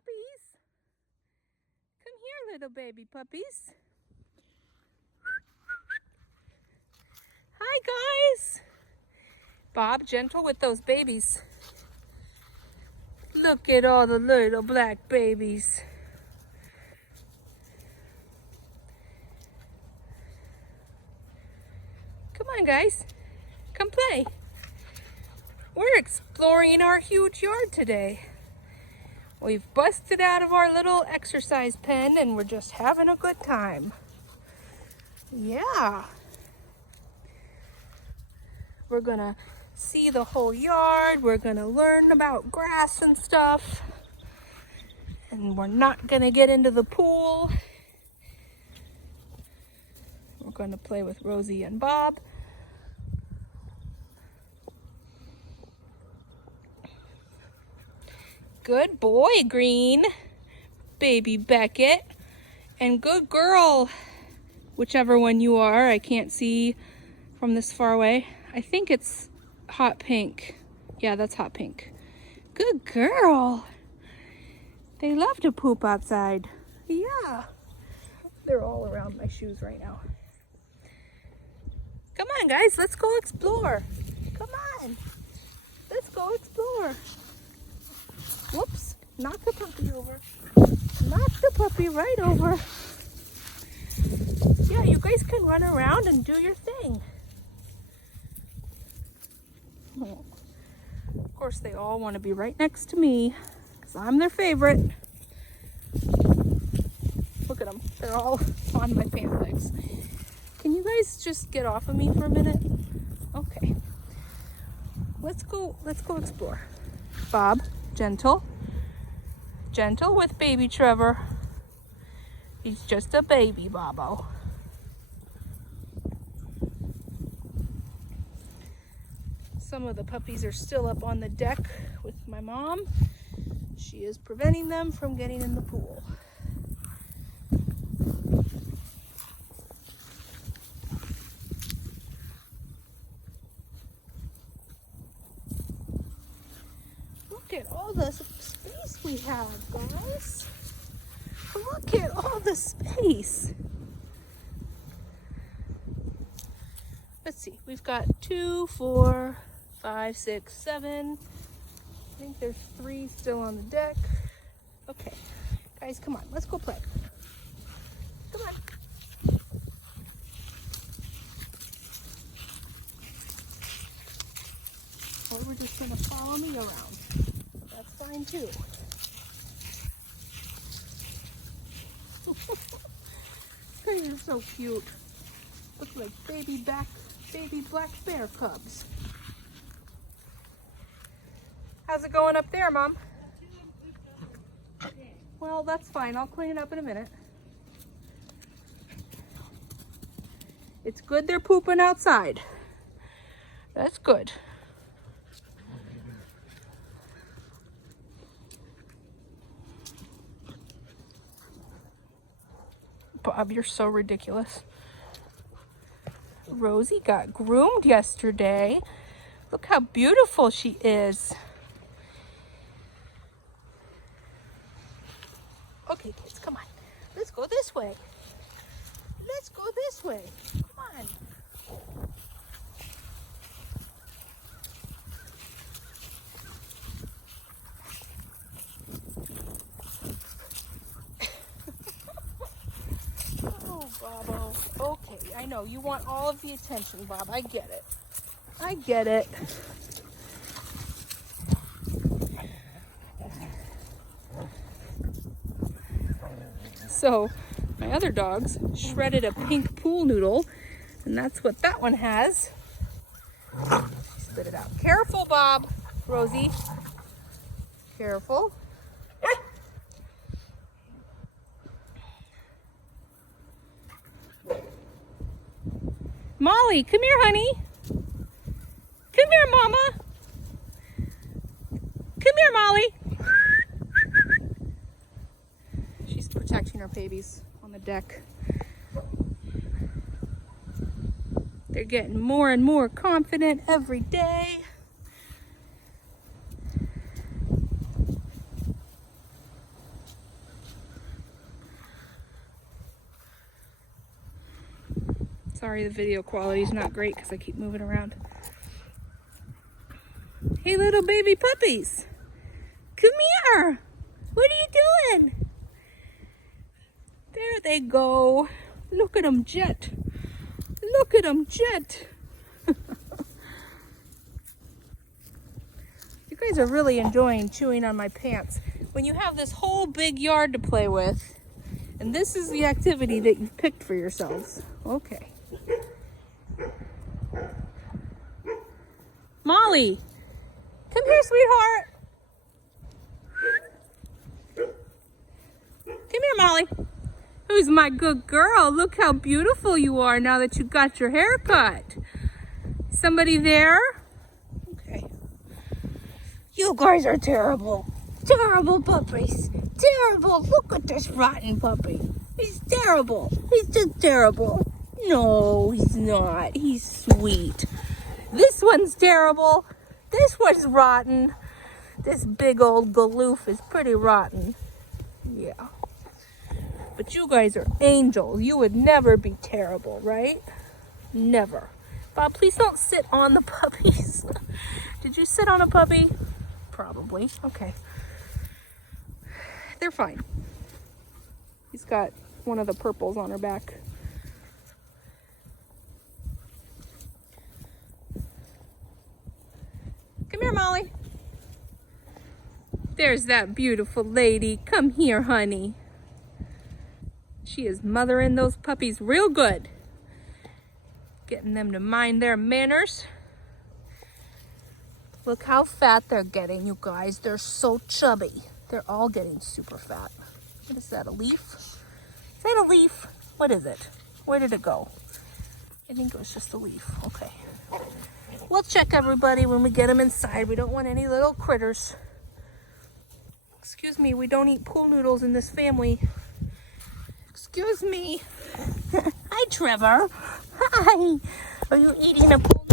puppies. Come here, little baby puppies. Hi, guys. Bob, gentle with those babies. Look at all the little black babies. Come on, guys. Come play. We're exploring our huge yard today. We've busted out of our little exercise pen and we're just having a good time. Yeah. We're gonna see the whole yard. We're gonna learn about grass and stuff. And we're not gonna get into the pool. We're gonna play with Rosie and Bob. Good boy, Green. Baby Beckett. And good girl, whichever one you are. I can't see from this far away. I think it's hot pink. Yeah, that's hot pink. Good girl. They love to poop outside. Yeah. They're all around my shoes right now. Come on, guys. Let's go explore. Come on. Let's go explore. Whoops. Knock the puppy over. Knock the puppy right over. Yeah, you guys can run around and do your thing. Oh. Of course, they all want to be right next to me because I'm their favorite. Look at them. They're all on my pant legs. Can you guys just get off of me for a minute? Okay. Let's go explore. Bob, gentle. Gentle with baby Trevor. He's just a baby, Bobo. Some of the puppies are still up on the deck with my mom. She is preventing them from getting in the pool. Look at all the space we have, guys. Look at all the space. Let's see, we've got 2, 4, 5, 6, 7. I think there's 3 still on the deck. Okay, guys, come on, let's go play. Come on. Or we're just gonna follow me around. That's fine too. These are so cute. Look like baby black bear cubs. How's it going up there, Mom? Well, that's fine. I'll clean it up in a minute. It's good they're pooping outside. That's good. Bob, you're so ridiculous. Rosie got groomed yesterday. Look how beautiful she is. Okay, kids, come on. Let's go this way. Let's go this way. Come on. Bobo. Okay, I know you want all of the attention, Bob. I get it. I get it. So, my other dogs shredded a pink pool noodle, and that's what that one has. Spit it out. Careful, Bob. Rosie. Careful. Molly, come here, honey. Come here, Mama. Come here, Molly. She's protecting her babies on the deck. They're getting more and more confident every day. Sorry, the video quality is not great because I keep moving around. Hey, little baby puppies. Come here. What are you doing? There they go. Look at them jet. Look at them jet. You guys are really enjoying chewing on my pants. When you have this whole big yard to play with, and this is the activity that you've picked for yourselves. Okay. Molly, come here, sweetheart. Come here, Molly. Who's my good girl? Look how beautiful you are now that you got your hair cut. Somebody there? Okay. You guys are terrible. Terrible puppies. Terrible. Look at this rotten puppy. He's terrible. He's just terrible. No, he's not. He's sweet. This one's terrible. This one's rotten. This big old galoof is pretty rotten. Yeah. But you guys are angels. You would never be terrible, right? Never. Bob, please don't sit on the puppies. Did you sit on a puppy? Probably. Okay. They're fine. He's got one of the purples on her back. Come here, Molly. There's that beautiful lady. Come here, honey. She is mothering those puppies real good. Getting them to mind their manners. Look how fat they're getting, you guys. They're so chubby. They're all getting super fat. What is that, a leaf? Is that a leaf? What is it? Where did it go? I think it was just a leaf. Okay. We'll check everybody when we get them inside. We don't want any little critters. Excuse me, we don't eat pool noodles in this family. Excuse me. Hi, Trevor. Hi. Are you eating a pool